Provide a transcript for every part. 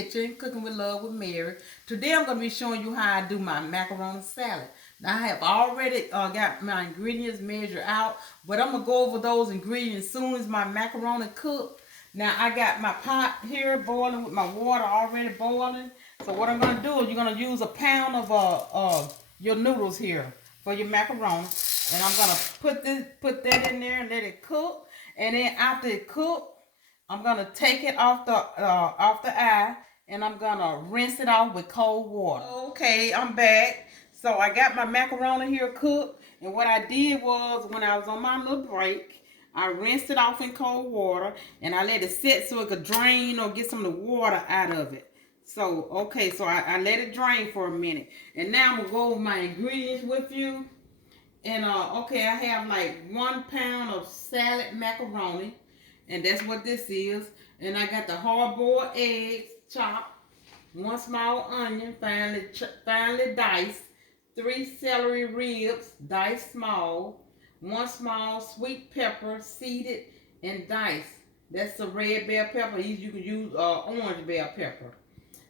kitchen, cooking with love with Mary. Today I'm going to be showing you how I do my macaroni salad. Now I have already got my ingredients measured out, but I'm going to go over those ingredients as soon as my macaroni cook. Now I got my pot here boiling with my water already boiling. So what I'm going to do is you're going to use a pound of your noodles here for your macaroni. And I'm going to put that in there and let it cook. And then after it cooks, I'm gonna take it off the eye and I'm gonna rinse it off with cold water. Okay, I'm back. So I got my macaroni here cooked, and what I did was when I was on my little break, I rinsed it off in cold water and I let it sit so it could drain or get some of the water out of it. So okay, so I let it drain for a minute, and now I'm gonna go over my ingredients with you. And okay, I have like 1 pound of salad macaroni, and that's what this is. And I got the hard-boiled eggs chopped, 1 small onion finely diced, 3 celery ribs diced small, 1 small sweet pepper seeded and diced. That's a red bell pepper. You can use orange bell pepper.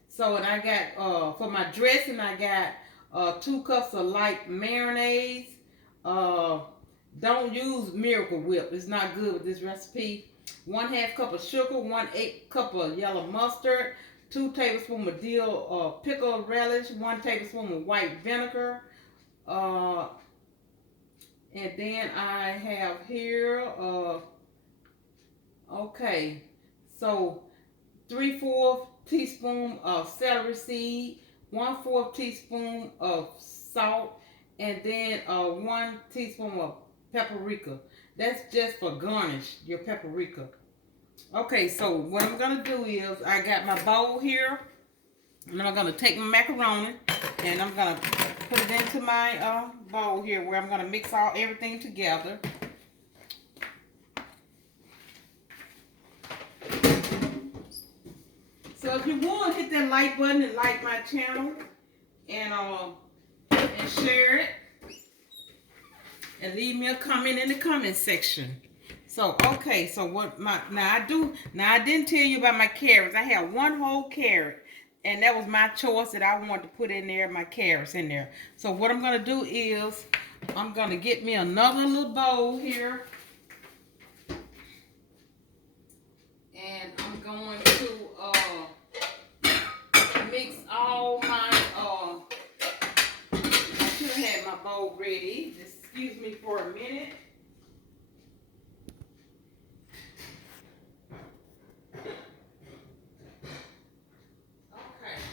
So, and I got for my dressing, I got 2 cups of light mayonnaise. Uh, don't use Miracle Whip. It's not good with this recipe. 1/2 cup of sugar, 1/8 cup of yellow mustard, 2 tablespoons of dill pickle relish, 1 tablespoon of white vinegar. And then I have here, okay, so 3/4 teaspoon of celery seed, 1/4 teaspoon of salt, and then 1 teaspoon of paprika. That's just for garnish, your paprika. Okay, so what I'm gonna do is I got my bowl here, and I'm gonna take my macaroni and I'm gonna put it into my bowl here where I'm gonna mix everything together. So if you want, hit that like button and like my channel and share it. And leave me a comment in the comment section. So okay, so now I didn't tell you about my carrots. I have 1 whole carrot, and that was my choice that I wanted to put in there, my carrots in there. So what I'm gonna do is I'm gonna get me another little bowl here, and I'm going to mix all my I should have had my bowl ready. Just excuse me for a minute. Okay.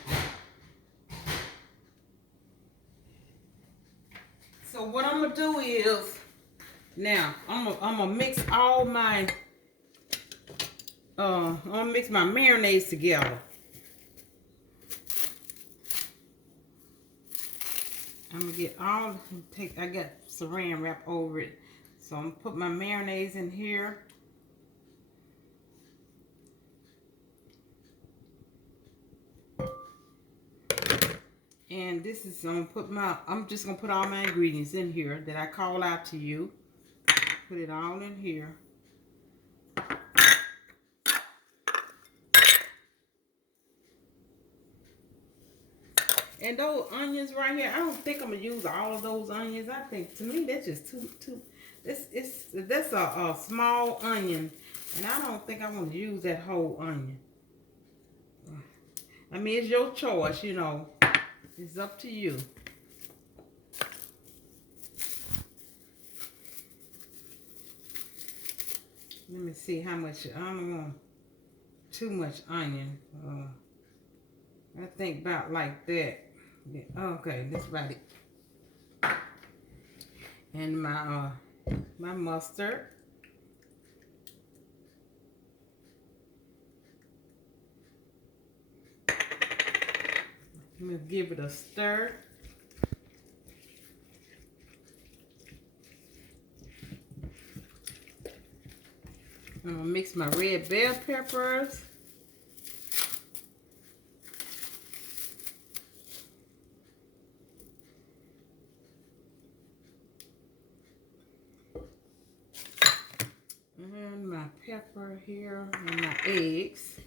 So what I'm gonna do is now I'm gonna mix all my I'm gonna mix my mayonnaise together. I'm gonna get I got saran wrap over it. So I'm gonna put my mayonnaise in here. And this is I'm just gonna put all my ingredients in here that I call out to you. Put it all in here. And those onions right here, I don't think I'm gonna use all of those onions. I think to me that's just too. That's a small onion, and I don't think I want to use that whole onion. I mean, it's your choice, you know. It's up to you. Let me see how much. I don't want too much onion. I think about like that. Yeah, okay, that's about it. And my mustard. I'm gonna give it a stir. I'm gonna mix my red bell peppers. And my pepper here and my eggs.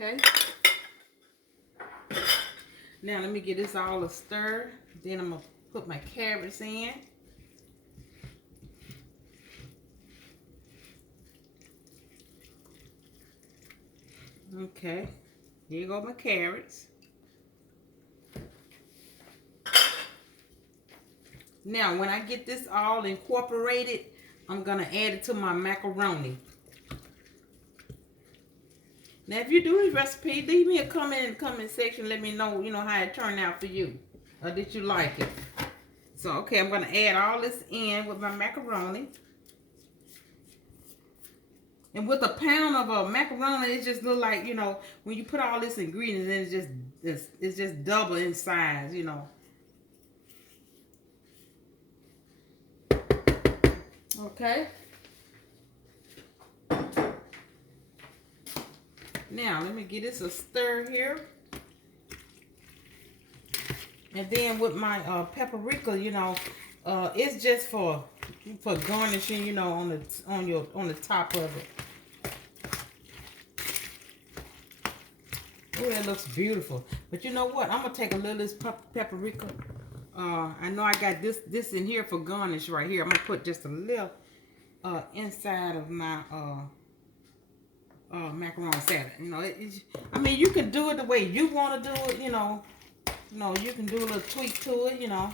Okay. Now let me get this all a stir. Then I'm gonna put my carrots in. Okay, here go my carrots. Now when I get this all incorporated, I'm gonna add it to my macaroni. Now if you do this recipe, leave me a comment in the comment section. Let me know, how it turned out for you. Or did you like it? So okay, I'm gonna add all this in with my macaroni. And with a pound of macaroni, it just look like, when you put all this ingredients in, it's just double in size, Okay. Now let me get this a stir here. And then with my paprika, it's just for garnishing, on the top of it. Oh, that looks beautiful. But you know what? I'm gonna take a little of this paprika. I know I got this in here for garnish right here. I'm gonna put just a little inside of my macaroni salad. I mean, you can do it the way you want to do it. You can do a little tweak to it. And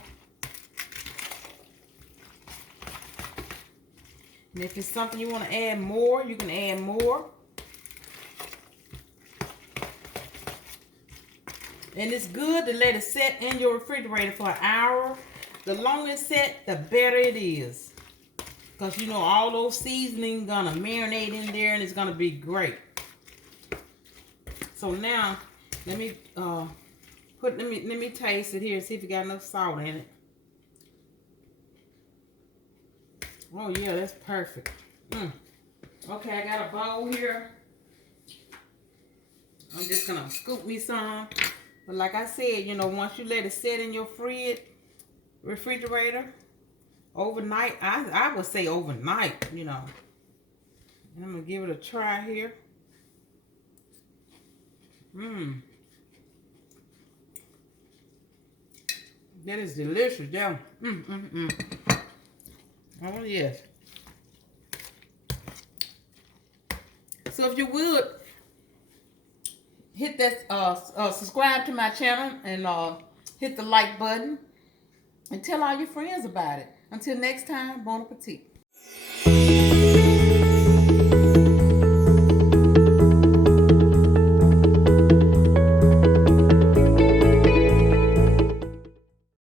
if it's something you want to add more, you can add more. And it's good to let it set in your refrigerator for an hour. The longer it's set, the better it is. Because all those seasonings gonna marinate in there and it's gonna be great. So now let me let me taste it here and see if it got enough salt in it. Oh yeah, that's perfect. Okay, I got a bowl here. I'm just gonna scoop me some. But like I said, once you let it sit in your refrigerator overnight, I would say overnight, And I'm gonna give it a try here. That is delicious, yeah. Oh yes. So if you would hit that subscribe to my channel and hit the like button and tell all your friends about it. Until next time, bon appetit.